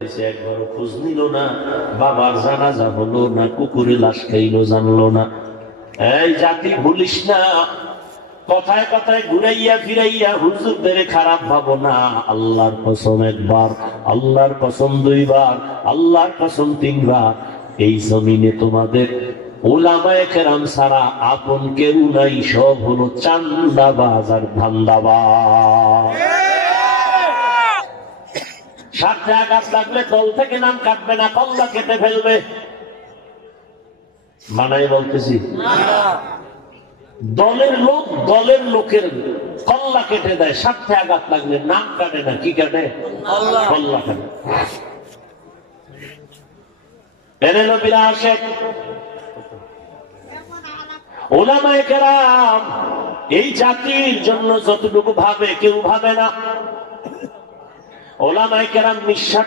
একবারও খোঁজ নিল না, বাবার জানাজা হলো না, কুকুরে লাশ খাইলো জানলো না। এই জাতি ভুলিস না, কথায় কথায় ঘুরাইয়া ফিরাইয়া হুজুরদের খারাপ ভাবো না। আল্লাহর কসম একবার, আল্লাহর কসম দুইবার, আল্লাহর কসম তিনবার, এই জমিনে তোমাদের উলামায়ে কেরাম ছাড়া আপন কেউ নাই। সব হলো চান্দাবাজ আর ধান্দাবাজ। সাথে আঘাত লাগলে দল থেকে নাম কাটবে না, কল্লা কেটে ফেলবে। মানাই বলতেছি, দলের লোক দলের লোকের কল্লা কেটে দেয়, স্বার্থে আঘাত লাগলে নাম কাটে না। কি কাটে? কল্লা কাটে। এনে নবীরা আসে, উলামায়ে কেরাম এই জাতির জন্য যতটুকু ভাবে কেউ ভাবে না। উলামায়ে কেরাম নিঃস্বার্থ